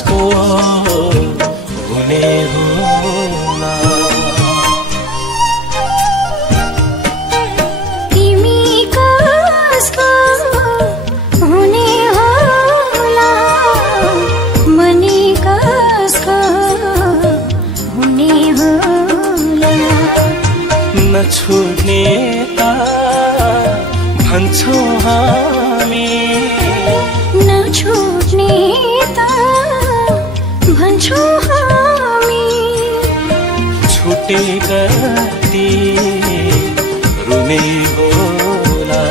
कसको हुने होला तिमी कसको हुने होला मनी कसको हुने होला नछुट्ने त भन्छौँ हामी नछुट्ने त भन्छौँ हामी छुटे कति रुने होला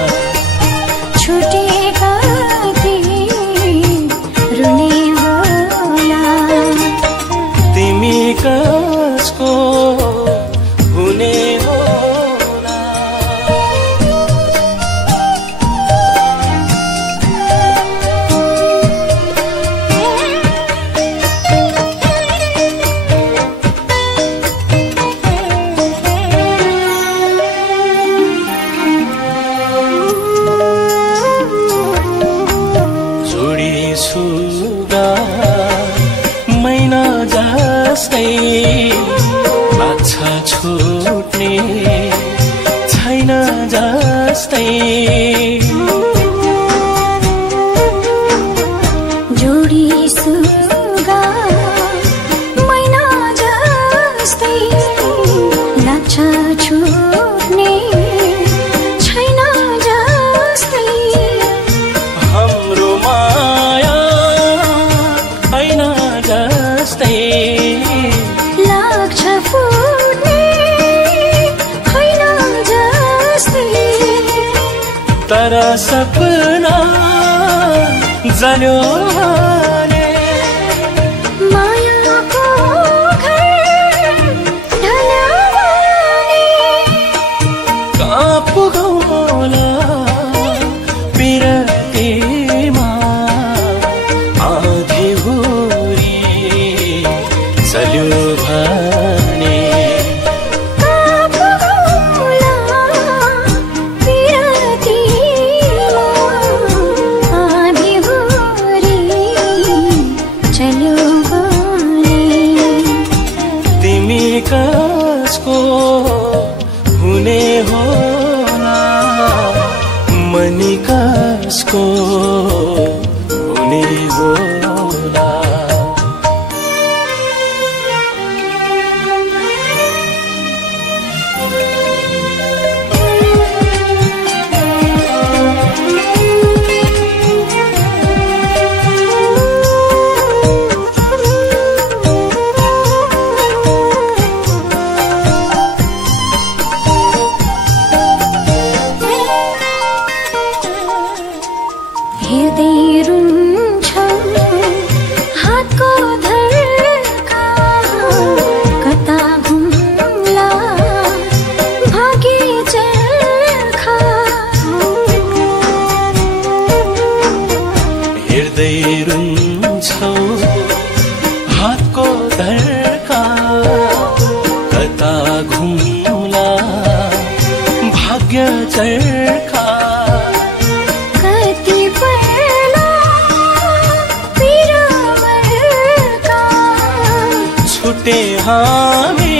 छुटे कति रुने होला तिमी कसको हुने होला जोडी सुगा मैना जस्तै लाग्छ छुट्ने छैन जस्तै जोडी सुगा मैना जस्तै लाग्छ छुट्ने छैन जस्तै हाम्रो माया ऐन जस्तै लाग्छ फुट्ने होइन जस्तै तर सपना जल्यो भने मायाको घर ढल्यो भने कहाँ पुगौला पिरतीमा आधी हुरी चल्यो भने तिमी कसको हुने होला मनी कसको हुने होला हेर्दै रुन्छ हातको धर्का कता घुम्ला भागी चर्खा हेर्दै रुन्छौ हातको धर्का कता घुम्ला भाग्य चर्खा कति पर्ला पिरवरका छुटे हामी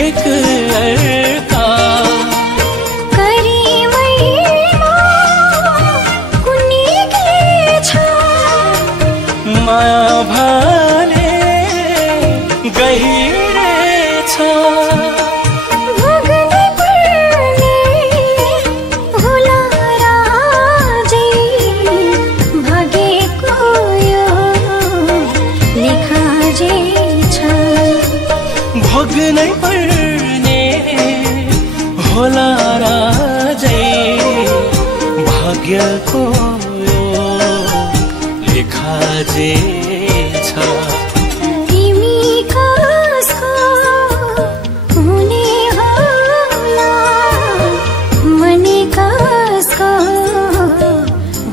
एक अर्का करिमैमा कुन्नी के छ माया भने गहिरे छ भोग्नै पर्ने होला राजै भागेको यो लेखा जे छ भोग्नै पर्ने होला राजै भाग्यको यो लेखा जे छ तिमी कसको हुने होला मनी कसको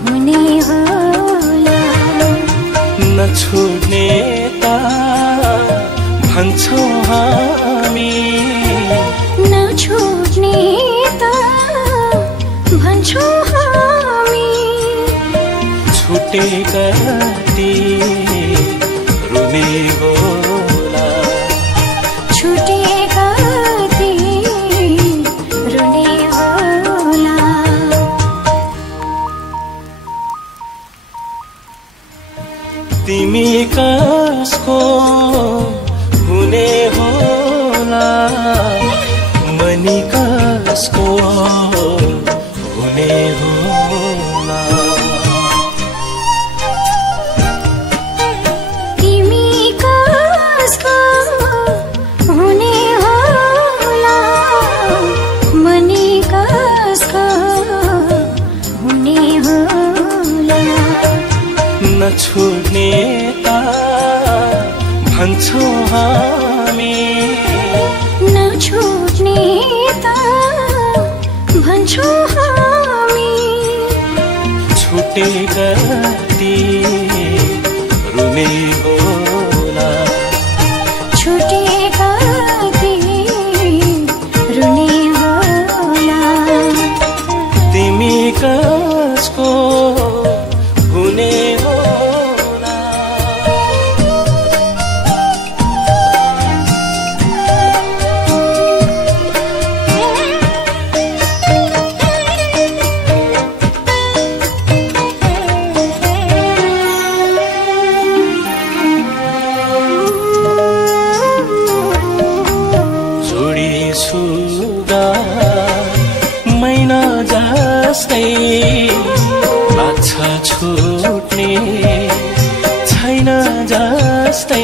हुने होला नछुट्ने त भन्छौँ हामी नछुट्ने त भन्छौँ हामी छुटे कति रुने होला छुटे कति रुने होला तिमी कसको हुने होला मनी कसको हुने होला तिमी कसको हुने होला मनी कसको हुने होला नछुट्ने त भन्छौ हामी नछुट्ने त भन्छौ हामी छुटे कति रुने होला छुटे कति रुने होला तिमी कसको हुने होला जोडी सुगा मैना जस्तै लाग्छ छुट्ने छैन जस्तै